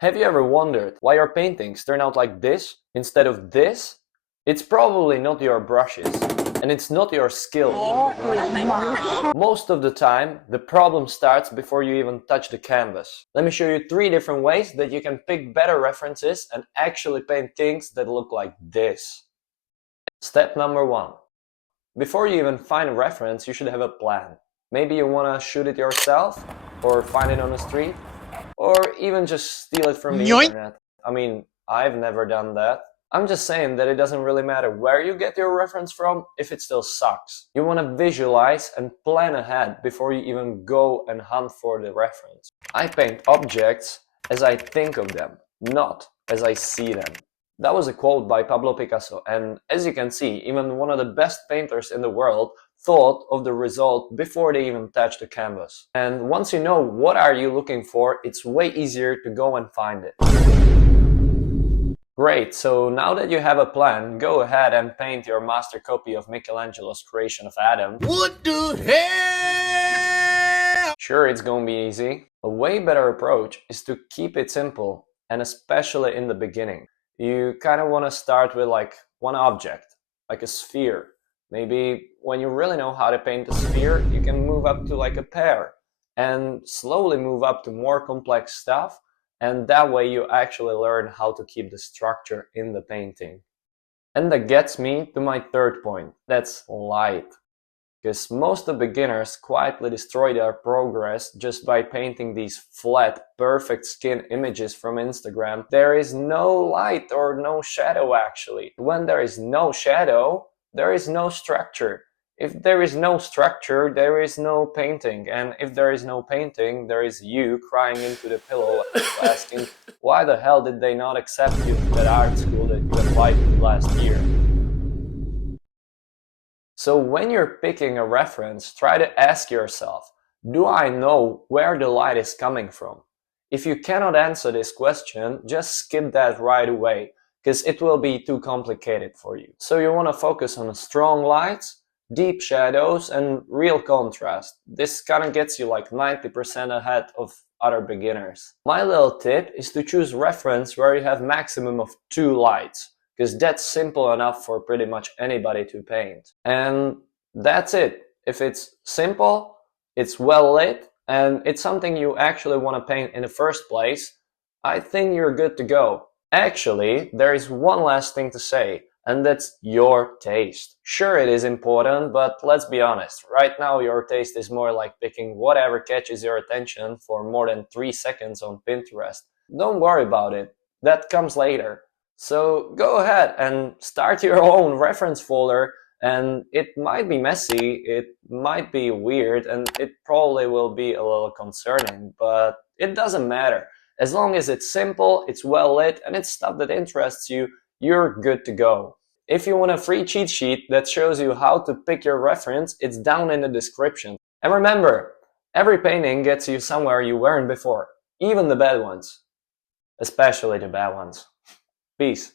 Have you ever wondered why your paintings turn out like this instead of this? It's probably not your brushes, and it's not your skill. Most of the time, the problem starts before you even touch the canvas. Let me show you 3 different ways that you can pick better references and actually paint things that look like this. Step number 1. Before you even find a reference, you should have a plan. Maybe you want to shoot it yourself, or find it on the street, or even just steal it from the internet. I mean, I've never done that. I'm just saying that it doesn't really matter where you get your reference from if it still sucks. You want to visualize and plan ahead before you even go and hunt for the reference. I paint objects as I think of them, not as I see them. That was a quote by Pablo Picasso, and as you can see, even one of the best painters in the world thought of the result before they even touched the canvas. And once you know what are you looking for, it's way easier to go and find it. Great, so now that you have a plan, go ahead and paint your master copy of Michelangelo's creation of Adam. What the hell? Sure, it's gonna be easy. A way better approach is to keep it simple, and especially in the beginning. You kind of want to start with like one object, like a sphere. Maybe when you really know how to paint a sphere, you can move up to like a pear and slowly move up to more complex stuff. And that way you actually learn how to keep the structure in the painting. And that gets me to my third point. That's light. Because most of beginners quietly destroy their progress just by painting these flat, perfect skin images from Instagram. There is no light or no shadow actually. When there is no shadow, there is no structure. If there is no structure, there is no painting. And if there is no painting, there is you crying into the pillow asking, why the hell did they not accept you to that art school that you applied to last year? So when you're picking a reference, try to ask yourself, do I know where the light is coming from? If you cannot answer this question, just skip that right away, because it will be too complicated for you. So you want to focus on strong lights, deep shadows, and real contrast. This kind of gets you like 90% ahead of other beginners. My little tip is to choose reference where you have maximum of 2 lights, because that's simple enough for pretty much anybody to paint. And that's it. If it's simple, it's well lit, and it's something you actually want to paint in the first place, I think you're good to go. Actually, there is one last thing to say, and that's your taste. Sure, it is important, but let's be honest. Right now, your taste is more like picking whatever catches your attention for more than 3 seconds on Pinterest. Don't worry about it. That comes later. So go ahead and start your own reference folder, and it might be messy, it might be weird, and it probably will be a little concerning, but it doesn't matter. As long as it's simple, it's well lit, and it's stuff that interests you, you're good to go. If you want a free cheat sheet that shows you how to pick your reference, it's down in the description. And remember, every painting gets you somewhere you weren't before, even the bad ones. Especially the bad ones. Peace.